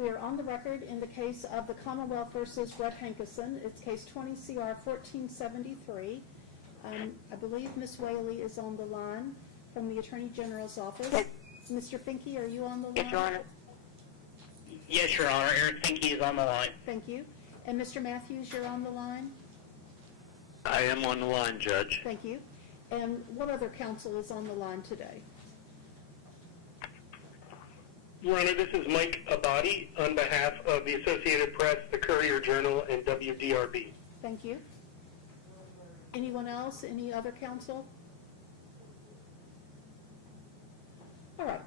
We are on the record in the case of the Commonwealth versus Brett Hankison. It's case 20 CR 1473. I believe Ms. Whaley is on the line from the Attorney General's office. Yes. Mr. Finke, are you on the line? Yes, Your Honor. Yes, Your Honor. Eric Finke is on the line. Thank you. And Mr. Matthews, you're on the line? I am on the line, Judge. Thank you. And what other counsel is on the line today? Your Honor, this is Mike Abadi on behalf of the Associated Press, the Courier-Journal, and WDRB. Thank you. Anyone else? Any other counsel? All right.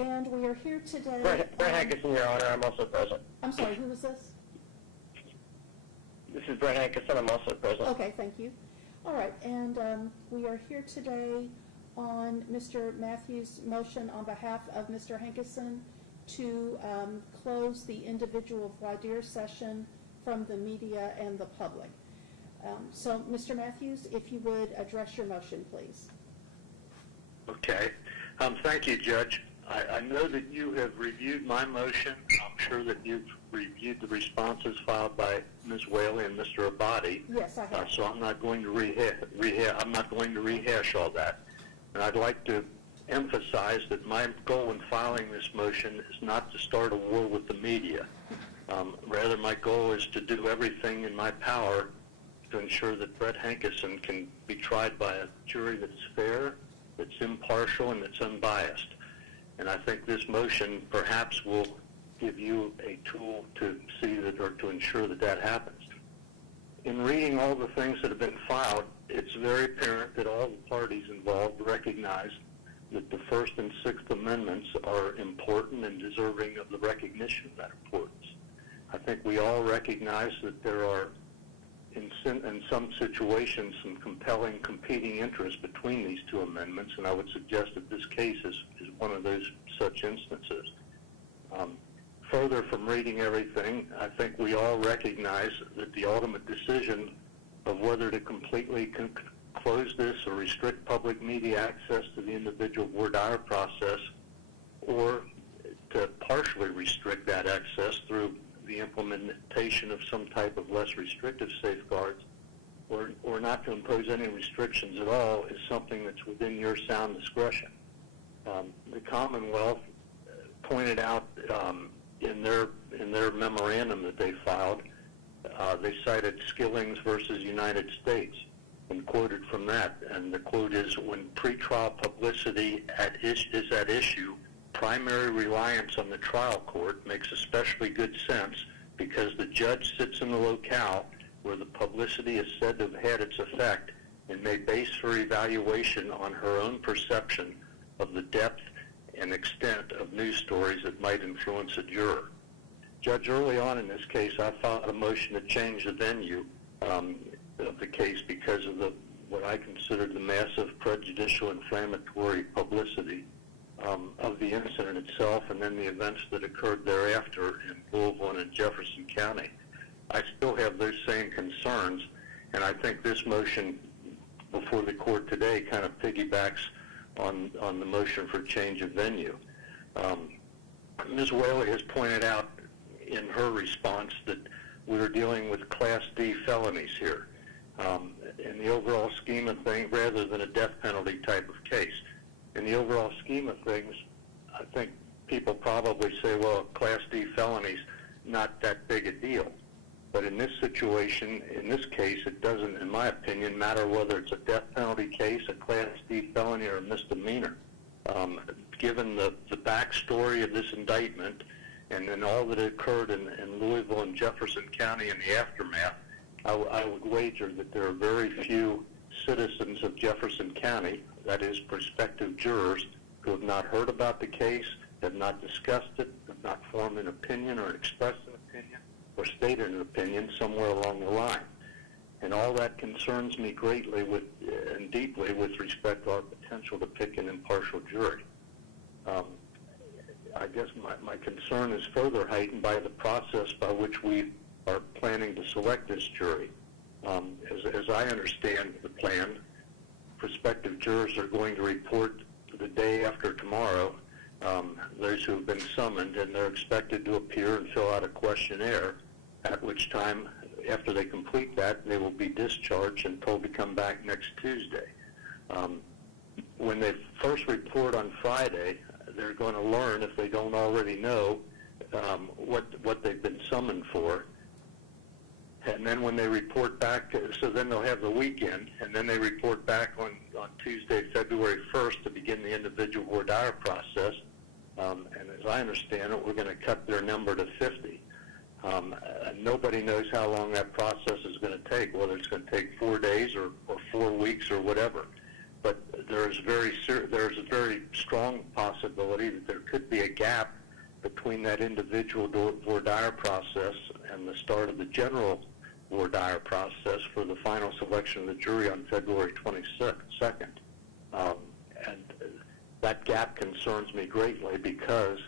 And we are here today. Brett Hankison, Your Honor. I'm also present. I'm sorry, who was this? This is Brett Hankison. I'm also present. Okay, thank you. All right, and we are here today on Mr. Matthews' motion on behalf of Mr. Hankison to close the individual voir dire session from the media and the public. So, Mr. Matthews, if you would address your motion, please. Okay. Thank you, Judge. I know that you have reviewed my motion. I'm sure that you've reviewed the responses filed by Ms. Whaley and Mr. Abadi. Yes, I have. So I'm not going to rehash all that. And I'd like to emphasize that my goal in filing this motion is not to start a war with the media. Rather, my goal is to do everything in my power to ensure that Brett Hankison can be tried by a jury that's fair, that's impartial, and that's unbiased. And I think this motion perhaps will give you a tool to see that, or to ensure that that happens. In reading all the things that have been filed, it's very apparent that all the parties involved recognize that the First and Sixth Amendments are important and deserving of the recognition of that importance. I think we all recognize that there are, in some situations, some compelling competing interests between these two amendments, and I would suggest that this case is one of those such instances. Further, from reading everything, I think we all recognize that the ultimate decision of whether to completely close this or restrict public media access to the individual voir dire process, or to partially restrict that access through the implementation of some type of less restrictive safeguards, or not to impose any restrictions at all, is something that's within your sound discretion. The Commonwealth pointed out in their memorandum that they filed, they cited Skillings versus United States and quoted from that. And the quote is, "When pretrial publicity is at issue, primary reliance on the trial court makes especially good sense because the judge sits in the locale where the publicity is said to have had its effect and may base her evaluation on her own perception of the depth and extent of news stories that might influence a juror." Judge, early on in this case, I filed a motion to change the venue of the case because of what I considered the massive prejudicial inflammatory publicity of the incident itself and then the events that occurred thereafter in Louisville and in Jefferson County. I still have those same concerns, and I think this motion before the court today kind of piggybacks on the motion for change of venue. Ms. Whaley has pointed out in her response that we're dealing with Class D felonies here in the overall scheme of things, rather than a death penalty type of case. In the overall scheme of things, I think people probably say, well, Class D felonies, not that big a deal. But in this situation, in this case, it doesn't, in my opinion, matter whether it's a death penalty case, a Class D felony, or a misdemeanor. Given the backstory of this indictment and then all that occurred in Louisville and Jefferson County in the aftermath, I would wager that there are very few citizens of Jefferson County, that is, prospective jurors, who have not heard about the case, have not discussed it, have not formed an opinion or expressed an opinion or stated an opinion somewhere along the line. And all that concerns me greatly and deeply with respect to our potential to pick an impartial jury. I guess my concern is further heightened by the process by which we are planning to select this jury. As I understand the plan, prospective jurors are going to report the day after tomorrow those who have been summoned, and they're expected to appear and fill out a questionnaire, at which time, after they complete that, they will be discharged and told to come back next Tuesday. When they first report on Friday, they're going to learn, if they don't already know, what they've been summoned for. And then when they report back, so then they'll have the weekend, and then they report back on Tuesday, February 1st, to begin the individual voir dire process. And as I understand it, we're going to cut their number to 50. Nobody knows how long that process is going to take, whether it's going to take 4 days or 4 weeks or whatever. But there's a very strong possibility that there could be a gap between that individual voir dire process and the start of the general voir dire process for the final selection of the jury on February 22nd. And that gap concerns me greatly because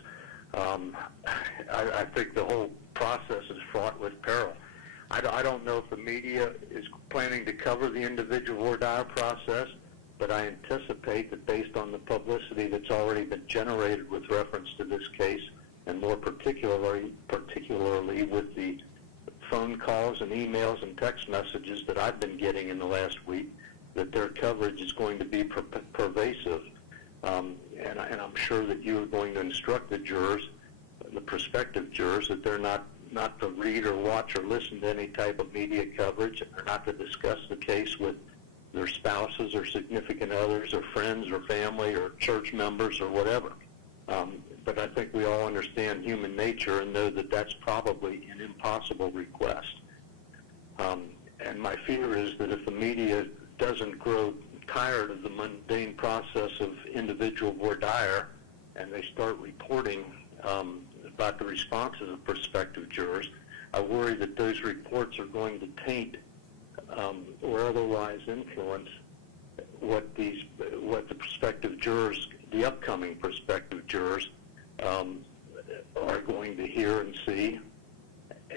I think the whole process is fraught with peril. I don't know if the media is planning to cover the individual voir dire process, but I anticipate that based on the publicity that's already been generated with reference to this case, and more particularly with the phone calls and emails and text messages that I've been getting in the last week, that their coverage is going to be pervasive. And I'm sure that you are going to instruct the jurors, the prospective jurors, that they're not to read or watch or listen to any type of media coverage, and they're not to discuss the case with their spouses or significant others or friends or family or church members or whatever. But I think we all understand human nature and know that that's probably an impossible request. And my fear is that if the media doesn't grow tired of the mundane process of individual voir dire and they start reporting about the responses of prospective jurors, I worry that those reports are going to taint or otherwise influence what the prospective jurors, the upcoming prospective jurors, are going to hear and see,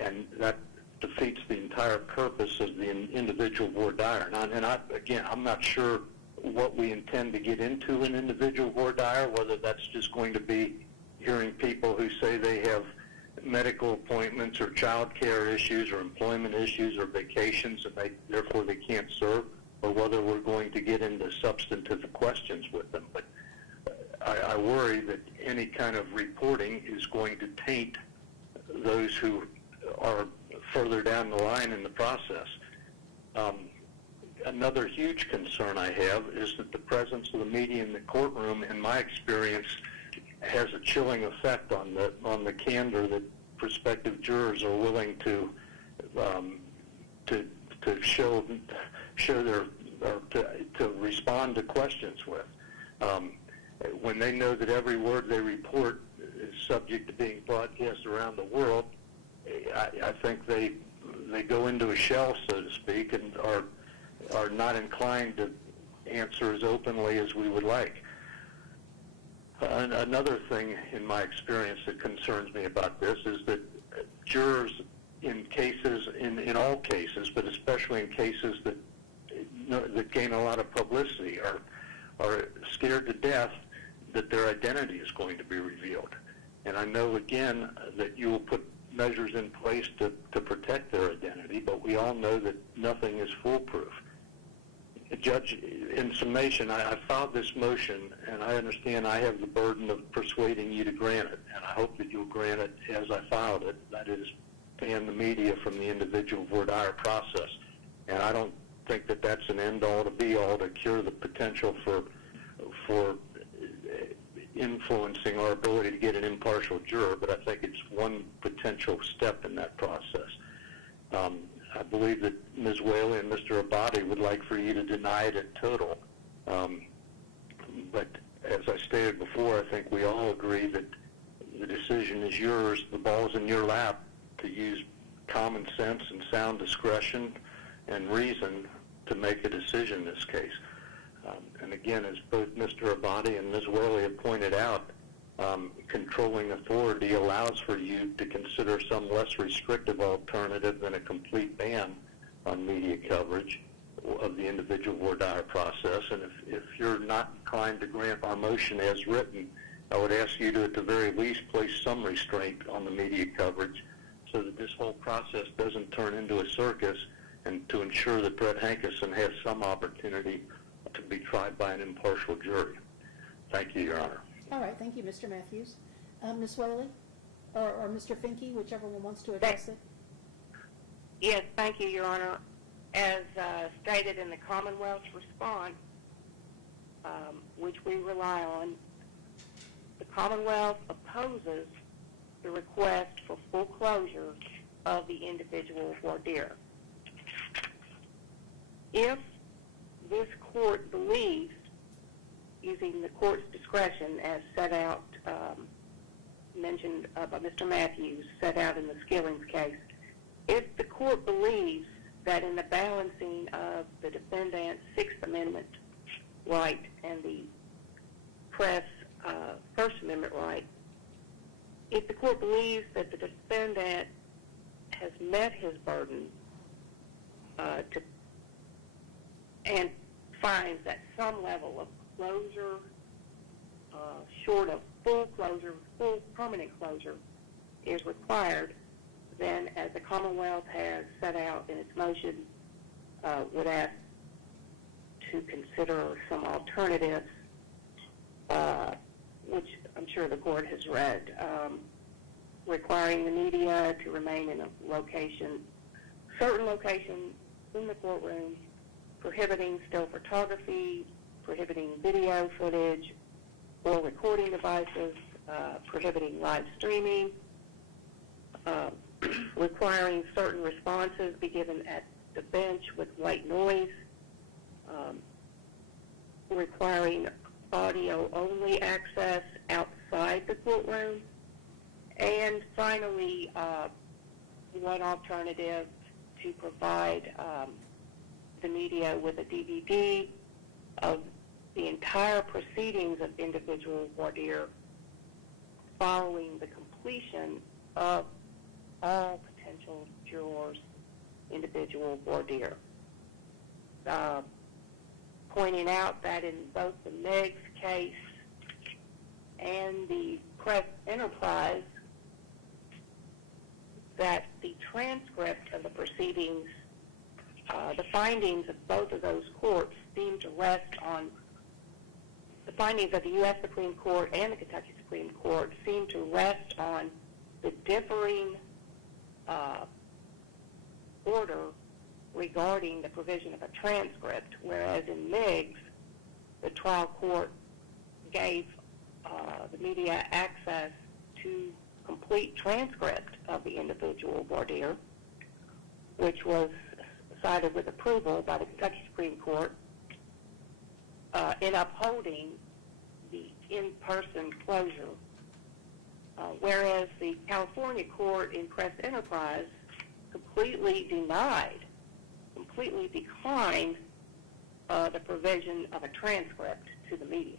and that defeats the entire purpose of the individual voir dire. Again, I'm not sure what we intend to get into an individual voir dire, whether that's just going to be hearing people who say they have medical appointments or child care issues or employment issues or vacations and therefore they can't serve, or whether we're going to get into substantive questions with them. But I worry that any kind of reporting is going to taint those who are further down the line in the process. Another huge concern I have is that the presence of the media in the courtroom, in my experience, has a chilling effect on the candor that prospective jurors are willing to show their or to respond to questions with. When they know that every word they report is subject to being broadcast around the world, I think they go into a shell, so to speak, and are not inclined to answer as openly as we would like. Another thing in my experience that concerns me about this is that jurors in all cases, but especially in cases that gain a lot of publicity, are scared to death that their identity is going to be revealed. And I know, again, that you will put measures in place to protect their identity, but we all know that nothing is foolproof. Judge, in summation, I filed this motion, and I understand I have the burden of persuading you to grant it, and I hope that you'll grant it as I filed it, that is, ban the media from the individual voir dire process. And I don't think that that's an end-all to be-all to cure the potential for influencing our ability to get an impartial juror, but I think it's one potential step in that process. I believe that Ms. Whaley and Mr. Abadi would like for you to deny it in total. But as I stated before, I think we all agree that the decision is yours, the ball's in your lap to use common sense and sound discretion and reason to make a decision in this case. And again, as both Mr. Abadi and Ms. Whaley have pointed out, controlling authority allows for you to consider some less restrictive alternative than a complete ban on media coverage of the individual voir dire process. And if you're not inclined to grant our motion as written, I would ask you to, at the very least, place some restraint on the media coverage so that this whole process doesn't turn into a circus, and to ensure that Brett Hankison has some opportunity to be tried by an impartial jury. Thank you, Your Honor. All right, thank you, Mr. Matthews. Ms. Whaley, or Mr. Finke, whichever one wants to address it. Yes, thank you, Your Honor. As stated in the Commonwealth's response, which we rely on, the Commonwealth opposes the request for full closure of the individual voir dire. If this court believes, using the court's discretion as set out, mentioned by Mr. Matthews, set out in the Skillings case, if the court believes that in the balancing of the defendant's Sixth Amendment right and the press First Amendment right, if the court believes that the defendant has met his burden and finds that some level of closure, short of full closure, full permanent closure, is required, then, as the Commonwealth has set out in its motion, would ask to consider some alternatives, which I'm sure the court has read, requiring the media to remain in a location, certain location in the courtroom, prohibiting still photography, prohibiting video footage or recording devices, prohibiting live streaming, requiring certain responses be given at the bench with white noise, requiring audio-only access outside the courtroom, and finally, one alternative to provide the media with a DVD of the entire proceedings of individual voir dire following the completion of all potential jurors' individual voir dire. Pointing out that in both the Meggs case and the Press Enterprise, that the transcript of the proceedings, the findings of both of those courts seem to rest on, the findings of the U.S. Supreme Court and the Kentucky Supreme Court seem to rest on the differing order regarding the provision of a transcript, whereas in Meggs, the trial court gave the media access to complete transcript of the individual voir dire, which was cited with approval by the Kentucky Supreme Court in upholding the in-person closure, whereas the California court in Press Enterprise completely declined the provision of a transcript to the media.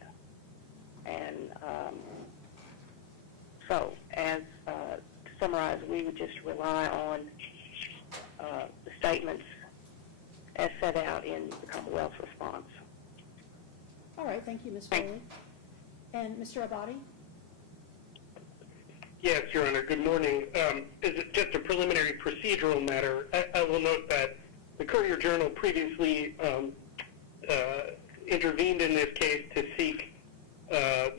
And so, as to summarize, we would just rely on the statements as set out in the Commonwealth's response. All right, thank you, Ms. Whaley. And Mr. Abadi? Yes, Your Honor. Good morning. Is it just a preliminary procedural matter? I will note that the Courier-Journal previously intervened in this case to seek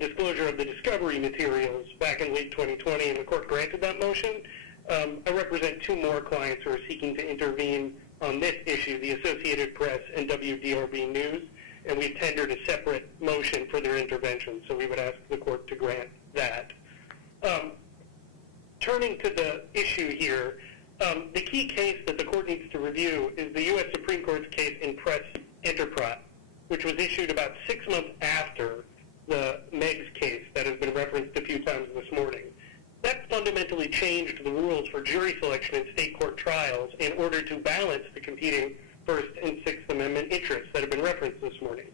disclosure of the discovery materials back in late 2020, and the court granted that motion. I represent two more clients who are seeking to intervene on this issue, the Associated Press and WDRB News, and we've tendered a separate motion for their intervention, so we would ask the court to grant that. Turning to the issue here, the key case that the court needs to review is the U.S. Supreme Court's case in Press Enterprise, which was issued about 6 months after the Meggs case that has been referenced a few times this morning. That fundamentally changed the rules for jury selection in state court trials in order to balance the competing First and Sixth Amendment interests that have been referenced this morning.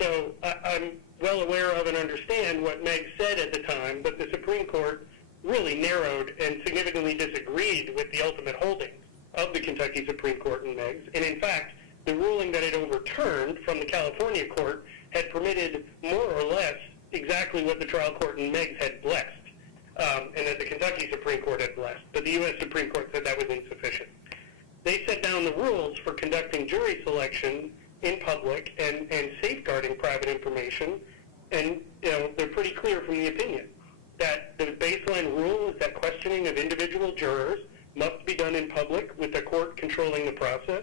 So I'm well aware of and understand what Meggs said at the time, but the Supreme Court really narrowed and significantly disagreed with the ultimate holdings of the Kentucky Supreme Court in Meggs. And in fact, the ruling that it overturned from the California court had permitted more or less exactly what the trial court in Meigs had blessed, and that the Kentucky Supreme Court had blessed. But the U.S. Supreme Court said that was insufficient. They set down the rules for conducting jury selection in public and safeguarding private information, and they're pretty clear from the opinion that the baseline rule is that questioning of individual jurors must be done in public with the court controlling the process.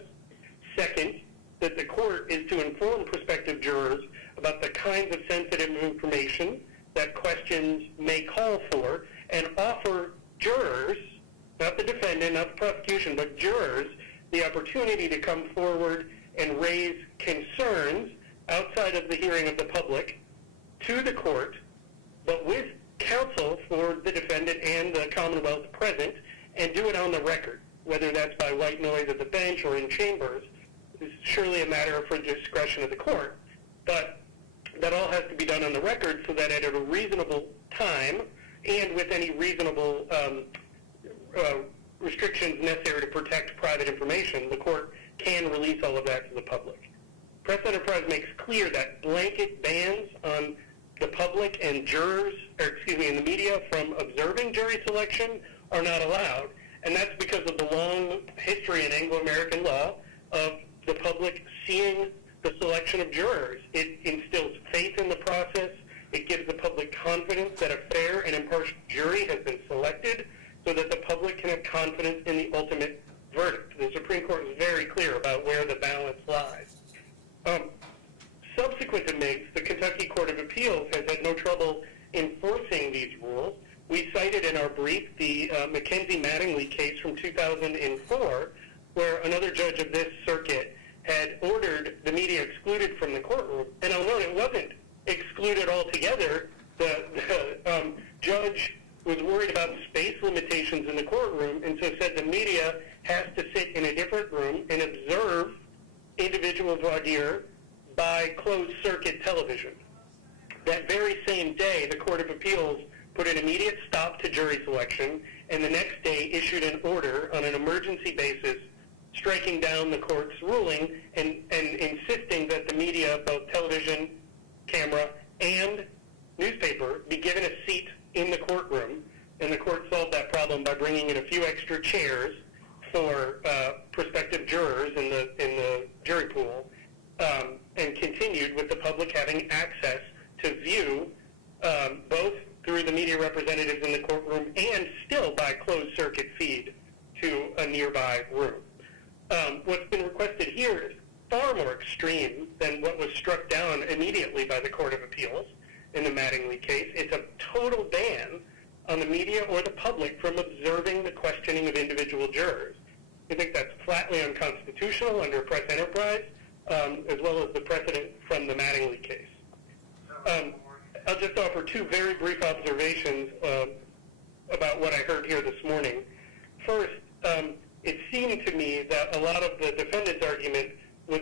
Second, that the court is to inform prospective jurors about the kinds of sensitive information that questions may call for, and offer jurors, not the defendant, not the prosecution, but jurors, the opportunity to come forward and raise concerns outside of the hearing of the public to the court, but with counsel for the defendant and the Commonwealth present, and do it on the record, whether that's by white noise at the bench or in chambers. It's surely a matter for discretion of the court, but that all has to be done on the record so that at a reasonable time and with any reasonable restrictions necessary to protect private information, the court can release all of that to the public. Press Enterprise makes clear that blanket bans on the public and jurors, and the media from observing jury selection are not allowed. And that's because of the long history in Anglo-American law of the public seeing the selection of jurors. It instills faith in the process. It gives the public confidence that a fair and impartial jury has been selected so that the public can have confidence in the ultimate verdict. The Supreme Court is very clear about where the balance lies. Subsequent to Meigs, the Kentucky Court of Appeals has had no trouble enforcing these rules. We cited in our brief the Mackenzie-Mattingly case from 2004, where another judge of this circuit had ordered the media excluded from the courtroom. And I'll note it wasn't excluded altogether. The judge was worried about space limitations in the courtroom, and so said the media has to sit in a different room and observe individual voir dire by closed-circuit television. That very same day, the Court of Appeals put an immediate stop to jury selection, and the next day issued an order on an emergency basis striking down the court's ruling and insisting that the media, both television, camera, and newspaper, be given a seat in the courtroom. And the court solved that problem by bringing in a few extra chairs for prospective jurors in the jury pool, and continued with the public having access to view both through the media representatives in the courtroom and still by closed-circuit feed to a nearby room. What's been requested here is far more extreme than what was struck down immediately by the Court of Appeals in the Mattingly case. It's a total ban on the media or the public from observing the questioning of individual jurors. We think that's flatly unconstitutional under Press Enterprise, as well as the precedent from the Mattingly case. I'll just offer two very brief observations about what I heard here this morning. First, it seemed to me that a lot of the defendant's argument was,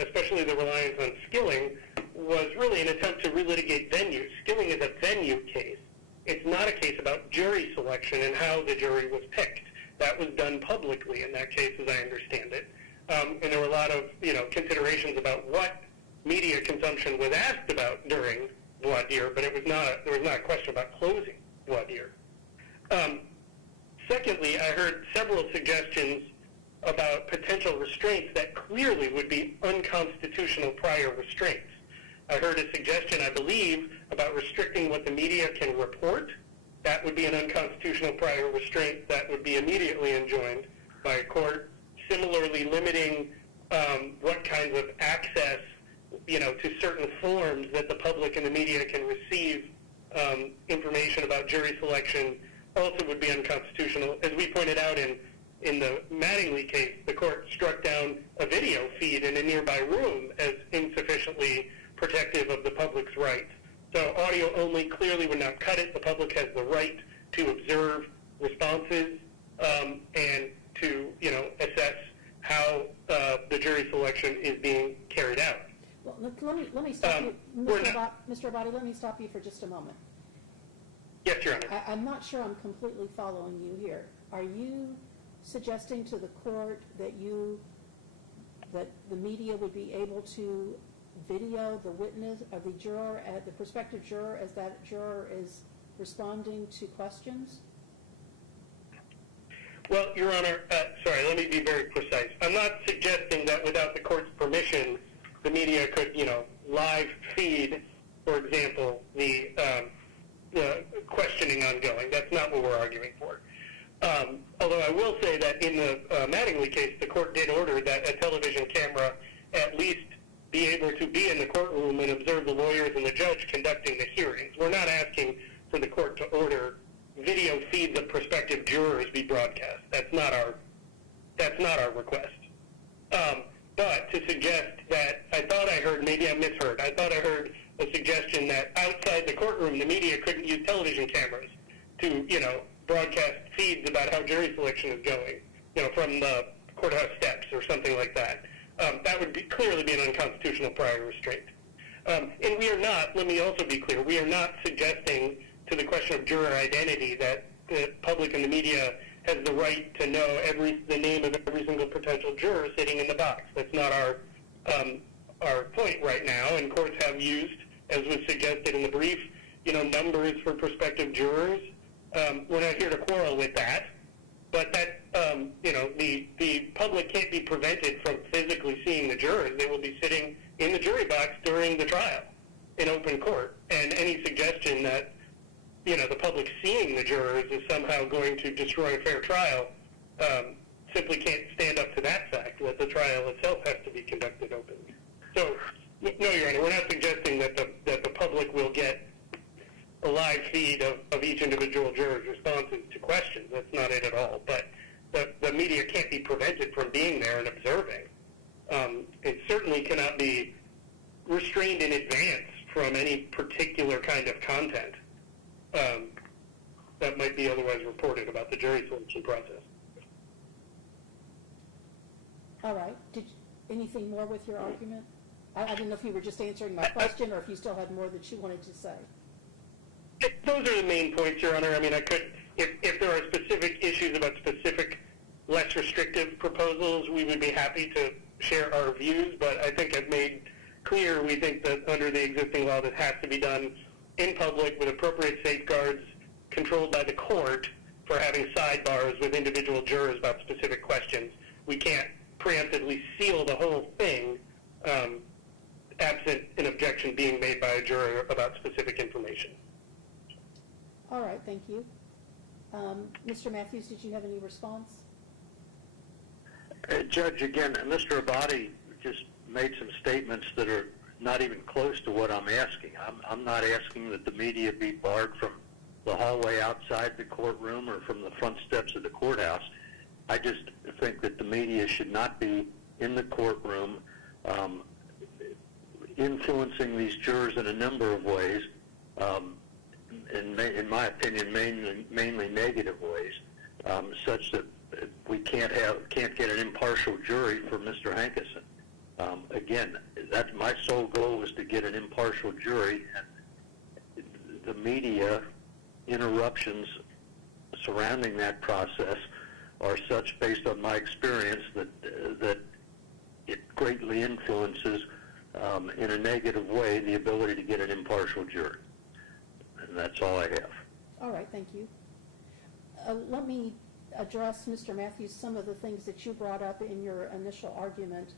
especially the reliance on Skilling, was really an attempt to relitigate venue. Skilling is a venue case. It's not a case about jury selection and how the jury was picked. That was done publicly in that case, as I understand it. And there were a lot of considerations about what media consumption was asked about during voir dire, but there was not a question about closing voir dire. Secondly, I heard several suggestions about potential restraints that clearly would be unconstitutional prior restraints. I heard a suggestion, I believe, about restricting what the media can report. That would be an unconstitutional prior restraint that would be immediately enjoined by a court. Similarly, limiting what kinds of access, to certain forms that the public and the media can receive information about jury selection also would be unconstitutional. As we pointed out in the Mattingly case, the court struck down a video feed in a nearby room as insufficiently protective of the public's rights. So audio only clearly would not cut it. The public has the right to observe responses and to, assess how the jury selection is being carried out. Well, let me stop you, Mr. Abadi, let me stop you for just a moment. Yes, Your Honor. I'm not sure I'm completely following you here. Are you suggesting to the court that the media would be able to video the witness or the juror, the prospective juror, as that juror is responding to questions? Well, Your Honor, sorry, let me be very precise. I'm not suggesting that without the court's permission, the media could, live feed, for example, the questioning ongoing. That's not what we're arguing for. Although I will say that in the Mattingly case, the court did order that a television camera at least be able to be in the courtroom and observe the lawyers and the judge conducting the hearings. We're not asking for the court to order video feeds of prospective jurors be broadcast. That's not our request. But to suggest that I thought I heard, maybe I misheard, I thought I heard a suggestion that outside the courtroom the media couldn't use television cameras to, broadcast feeds about how jury selection is going, from the courthouse steps or something like that. That would clearly be an unconstitutional prior restraint. And we are not, let me also be clear, we are not suggesting to the question of juror identity that the public and the media has the right to know the name of every single potential juror sitting in the box. That's not our point right now, and courts have used, as was suggested in the brief, numbers for prospective jurors. We're not here to quarrel with that, but that, the public can't be prevented from physically seeing the jurors. They will be sitting in the jury box during the trial in open court, and any suggestion that, the public seeing the jurors is somehow going to destroy a fair trial simply can't stand up to that fact, that the trial itself has to be conducted openly. So, no, Your Honor, we're not suggesting that the public will get a live feed of each individual juror's responses to questions. That's not it at all. But the media can't be prevented from being there and observing. It certainly cannot be restrained in advance from any particular kind of content that might be otherwise reported about the jury selection process. All right. Anything more with your argument? I didn't know if you were just answering my question or if you still had more that you wanted to say. Those are the main points, Your Honor. I mean, I could, if there are specific issues about specific less restrictive proposals, we would be happy to share our views, but I think I've made clear we think that under the existing law that has to be done in public with appropriate safeguards controlled by the court for having sidebars with individual jurors about specific questions. We can't preemptively seal the whole thing absent an objection being made by a juror about specific information. All right, thank you. Mr. Matthews, did you have any response? Judge, again, Mr. Abadi just made some statements that are not even close to what I'm asking. I'm not asking that the media be barred from the hallway outside the courtroom or from the front steps of the courthouse. I just think that the media should not be in the courtroom influencing these jurors in a number of ways, in my opinion, mainly negative ways, such that we can't get an impartial jury for Mr. Hankison. Again, that's my sole goal, is to get an impartial jury, and the media interruptions surrounding that process are such, based on my experience, that it greatly influences in a negative way the ability to get an impartial jury. And that's all I have. All right, thank you. Let me address, Mr. Matthews, some of the things that you brought up in your initial argument.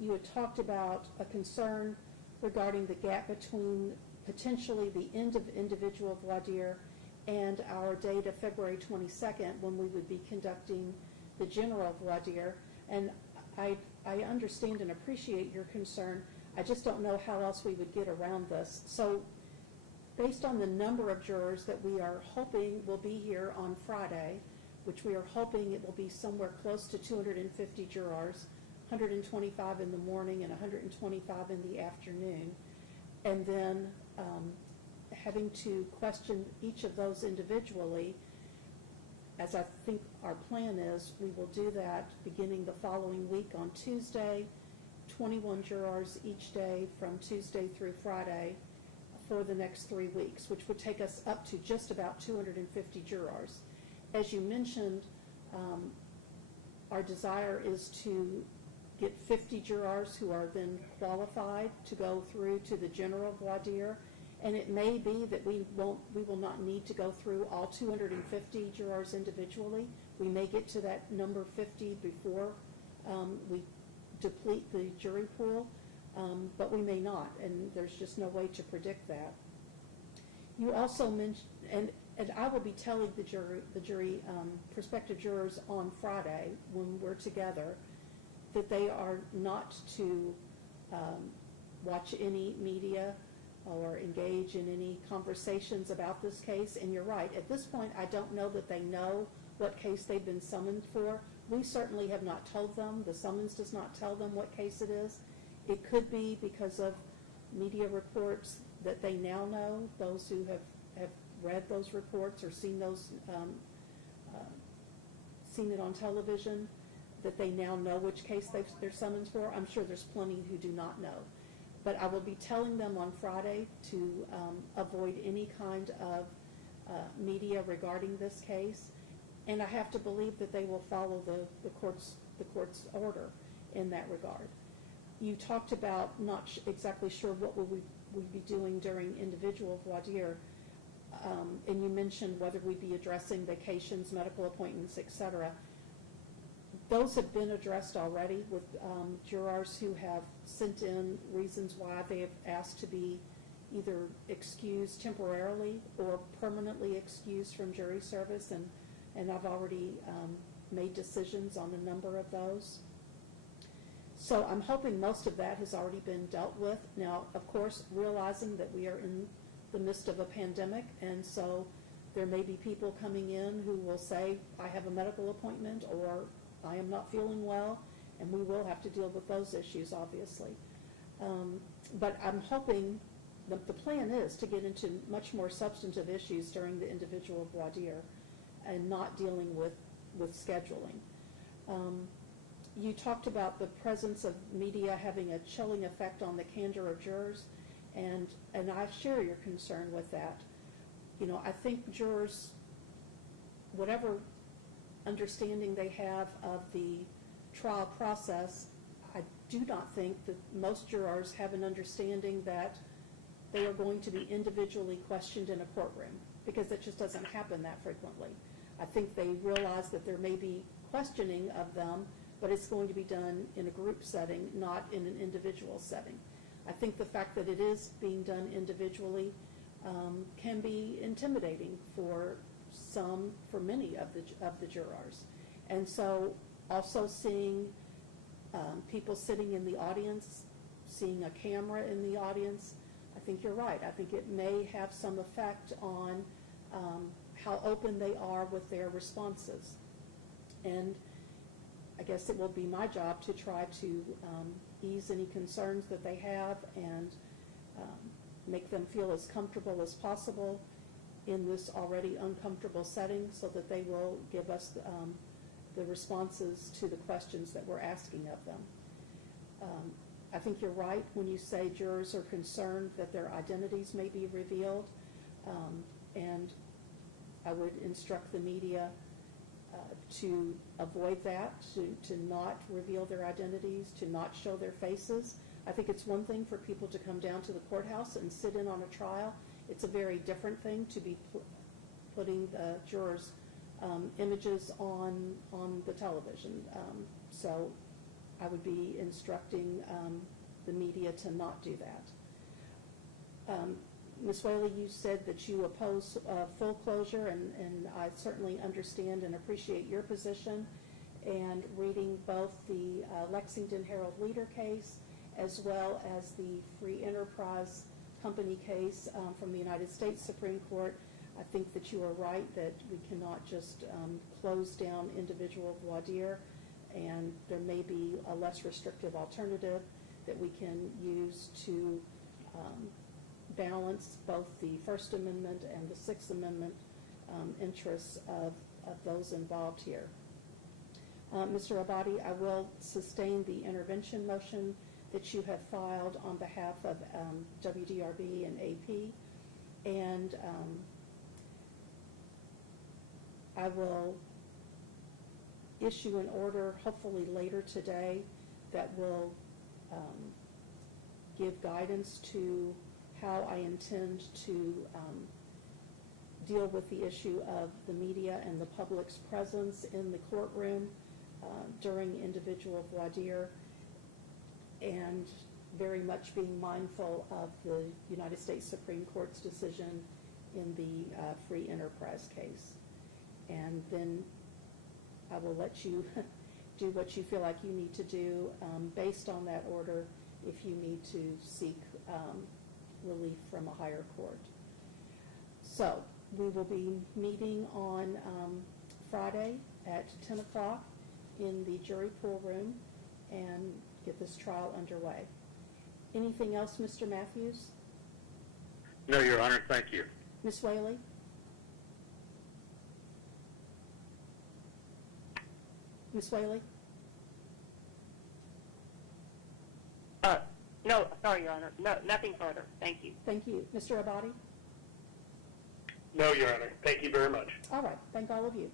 You had talked about a concern regarding the gap between potentially the end of individual voir dire and our date of February 22nd, when we would be conducting the general voir dire. And I understand and appreciate your concern. I just don't know how else we would get around this. So based on the number of jurors that we are hoping will be here on Friday, which we are hoping it will be somewhere close to 250 jurors, 125 in the morning and 125 in the afternoon, and then having to question each of those individually, as I think our plan is, we will do that beginning the following week on Tuesday, 21 jurors each day from Tuesday through Friday for the next 3 weeks, which would take us up to just about 250 jurors. As you mentioned, our desire is to get 50 jurors who are then qualified to go through to the general voir dire. And it may be that we will not need to go through all 250 jurors individually. We may get to that number 50 before we deplete the jury pool, but we may not, and there's just no way to predict that. You also mentioned, and I will be telling the jury, prospective jurors on Friday when we're together, that they are not to watch any media or engage in any conversations about this case. And you're right, at this point I don't know that they know what case they've been summoned for. We certainly have not told them. The summons does not tell them what case it is. It could be because of media reports that they now know, those who have read those reports or seen those, seen it on television, that they now know which case they're summoned for. I'm sure there's plenty who do not know. But I will be telling them on Friday to avoid any kind of media regarding this case, and I have to believe that they will follow the court's order in that regard. You talked about not exactly sure what will we be doing during individual voir dire, and you mentioned whether we'd be addressing vacations, medical appointments, etc. Those have been addressed already with jurors who have sent in reasons why they have asked to be either excused temporarily or permanently excused from jury service, and I've already made decisions on a number of those. So I'm hoping most of that has already been dealt with. Now, of course, realizing that we are in the midst of a pandemic, and so there may be people coming in who will say, I have a medical appointment, or I am not feeling well, and we will have to deal with those issues, obviously. But I'm hoping that the plan is to get into much more substantive issues during the individual voir dire and not dealing with scheduling. You talked about the presence of media having a chilling effect on the candor of jurors, and I share your concern with that. You know, I think jurors, whatever understanding they have of the trial process, I do not think that most jurors have an understanding that they are going to be individually questioned in a courtroom, because it just doesn't happen that frequently. I think they realize that there may be questioning of them, but it's going to be done in a group setting, not in an individual setting. I think the fact that it is being done individually can be intimidating for many of the jurors. And so also seeing people sitting in the audience, seeing a camera in the audience, I think you're right. I think it may have some effect on how open they are with their responses. And I guess it will be my job to try to ease any concerns that they have and make them feel as comfortable as possible in this already uncomfortable setting, so that they will give us the responses to the questions that we're asking of them. I think you're right when you say jurors are concerned that their identities may be revealed, and I would instruct the media to avoid that, to not reveal their identities, to not show their faces. I think it's one thing for people to come down to the courthouse and sit in on a trial. It's a very different thing to be putting the jurors' images on the television. So I would be instructing the media to not do that. Ms. Whaley, you said that you oppose full closure, and I certainly understand and appreciate your position. And reading both the Lexington Herald-Leader case as well as the Free Enterprise Company case from the United States Supreme Court, I think that you are right that we cannot just close down individual voir dire, and there may be a less restrictive alternative that we can use to balance both the First Amendment and the Sixth Amendment interests of those involved here. Mr. Abadi, I will sustain the intervention motion that you have filed on behalf of WDRB and AP, and I will issue an order hopefully later today that will give guidance to how I intend to deal with the issue of the media and the public's presence in the courtroom during individual voir dire, and very much being mindful of the United States Supreme Court's decision in the free enterprise case. And then I will let you do what you feel like you need to do based on that order if you need to seek relief from a higher court. So we will be meeting on Friday at 10 o'clock in the jury pool room and get this trial underway. Anything else, Mr. Matthews? No, Your Honor, thank you. Ms. Whaley? Ms. Whaley? No, sorry, Your Honor. No, nothing further. Thank you. Thank you. Mr. Abadi? No, Your Honor. Thank you very much. All right. Thank all of you.